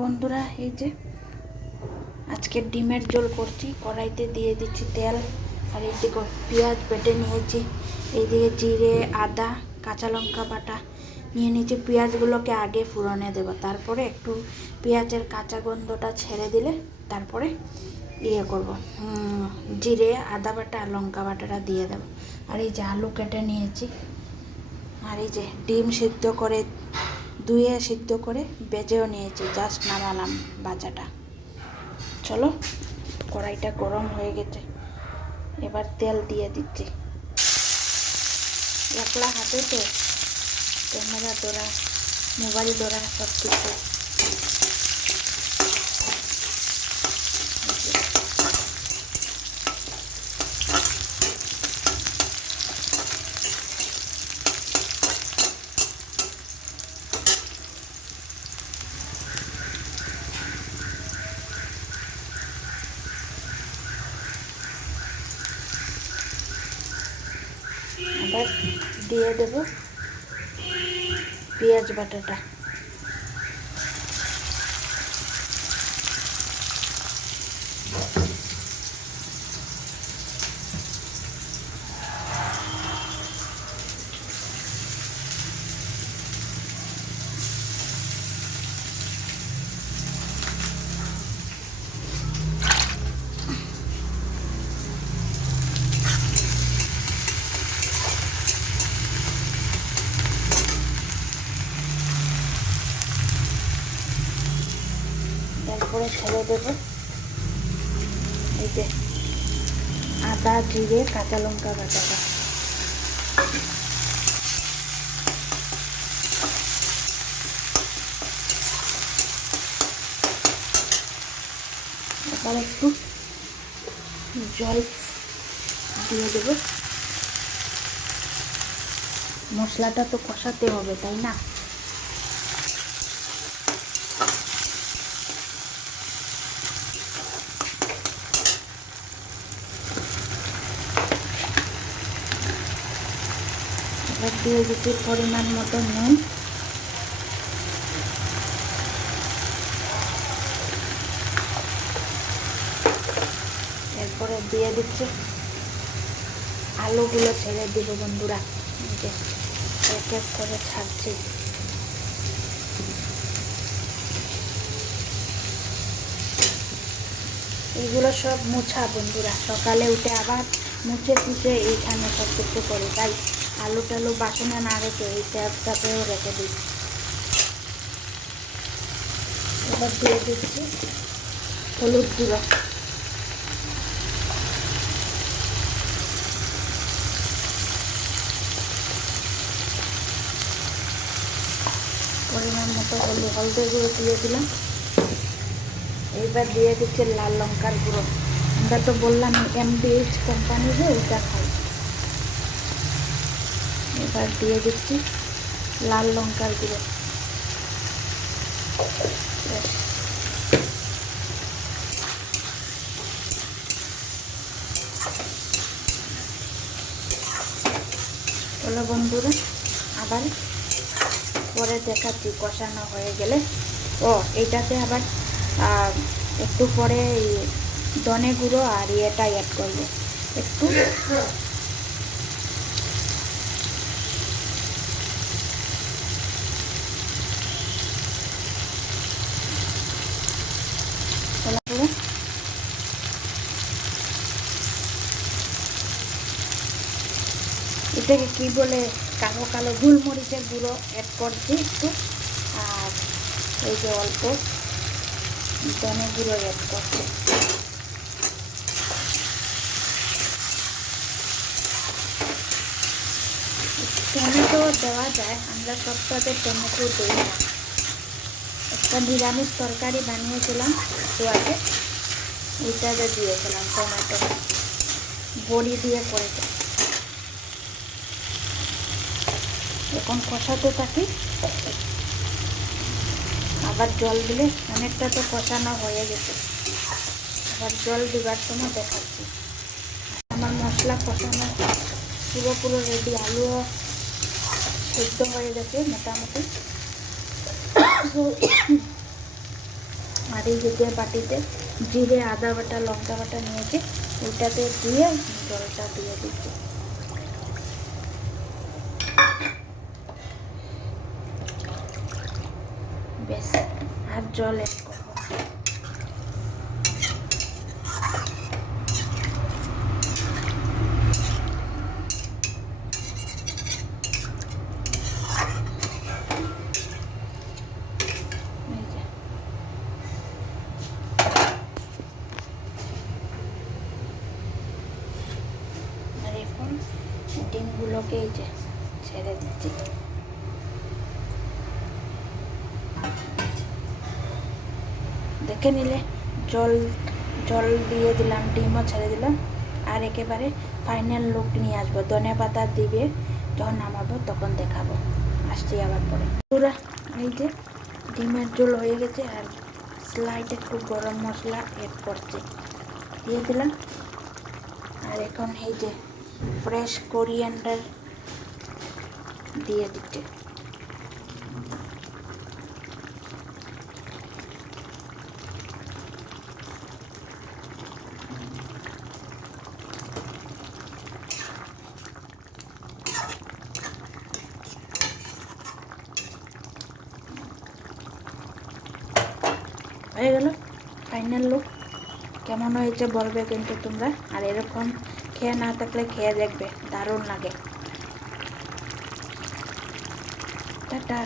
বন্ধুরা, এই যে আজকে ডিমের ঝোল করছি। কড়াইতে দিয়ে দিচ্ছি তেল, আর এইদিকে পেঁয়াজ বেটে নিয়েছি, এইদিকে জিরে, আদা, কাঁচা লঙ্কা বাটা নিয়ে নিয়েছি। পেঁয়াজগুলোকে আগে ফোড়নে দেবো, তারপরে একটু পেঁয়াজের কাঁচা গন্ধটা ছেড়ে দিলে তারপরে করব, জিরে, আদা বাটা আর লঙ্কা বাটাটা দিয়ে দেবো। আর এই যে আলু কেটে নিয়েছি, আর এই যে ডিম সিদ্ধ করে ধুয়ে সিদ্ধ করে বেজেও নিয়েছি, জাস্ট নামালাম বাজাটা। চলো, কড়াইটা গরম হয়ে গেছে, এবার তেল দিয়ে দিচ্ছি। একলা হাতে তো ক্যামেরা ধরা, মোবাইল ধরা সব কিছু। এবার দিয়ে দেব পেঁয়াজ বাটাটা। তারপরে ছেড়ে দেবো এই যে আদা, জিরে, কাঁচা লঙ্কা বাটাটা। এবার একটু জল দিয়ে দেবো। মশলাটা তো কষাতে হবে, তাই না? এবার দিয়ে দিচ্ছি পরিমাণ মতো নুন, এরপরে দিয়ে দিচ্ছি আলুগুলো ছেড়ে দিব বন্ধুরা, এক এক করে ছাড়ছি। এইগুলো সব মুছা বন্ধুরা, সকালে উঠে আবার মুছে টুছে এইখানে সব কিছু করি, তাই আলু টালু বাসনে না রেখে এই ট্যাপটাতেও রেখে দিই। এবার দিয়ে দিচ্ছি হলুদ গুঁড়ো, পরিমাণ মতো হলুদের গুঁড়ো দিয়ে দিলাম। এইবার দিয়ে দিচ্ছি লাল লঙ্কার গুঁড়ো। আমরা তো বললাম MDH কোম্পানির ওইটা খাই। এবার দিয়ে দিচ্ছি লাল লঙ্কার গুঁড়ো। চলো বন্ধুরা, আবার পরে দেখাচ্ছি কষানো হয়ে গেলে। এইটাতে আবার একটু পরে ধনে গুঁড়ো আর এটা অ্যাড করবো একটু। এটাকে কি বলে, কালো কালো গোলমরিচের গুঁড়ো অ্যাড করছি একটু, আর এই যে অল্প ধনে গুঁড়ো অ্যাড করছি। টমেটো দেওয়া যায়, আমরা সবটাতে টমেটো দিই না। একটা নিরামিষ তরকারি বানিয়েছিলাম একটু আগে, ওইটাতে দিয়েছিলাম টমেটো, বড়ি দিয়ে করেছে। এখন কষাতে থাকি, আবার জল দিলে, অনেকটা তো কষানো হয়ে গেছে, আবার জল দেবার সময় দেখাচ্ছি। আমার মশলা কষানো পুরো রেডি, আলুও সেদ্ধ হয়ে গেছে মোটামুটি। আর এই যে বাটিতে জিরে আদা বাটা লঙ্কা বাটা নিয়েছি, ওইটাতে দিয়ে জলটা দিয়ে দিচ্ছি। বেশ, আর জল অ্যাড করবো না। এই যে আর এখন ডিমগুলোকে এই যে ছেড়ে দিচ্ছি। দেখে নিলে জল জল দিয়ে দিলাম, ডিমও ছেড়ে দিলাম। আর একেবারে ফাইনাল লুক নিয়ে আসবো, ধনে পাতা দিবে যখন নামাবো তখন দেখাবো, আসছি আবার পরে। পুরা এই যে ডিমের ঝোল হয়ে গেছে, আর স্লাইড একটু গরম মশলা এড করছি, দিয়ে দিলাম। আর এখন এই যে ফ্রেশ কোরিয়ান্ডার দিয়ে দিচ্ছে। হয়ে গেল ফাইনাল লুক। কেমন হয়েছে বলবে কিন্তু তোমরা, আর এরকম খেয়ে না থাকলে খেয়ে দেখবে, দারুণ লাগে। টাটা।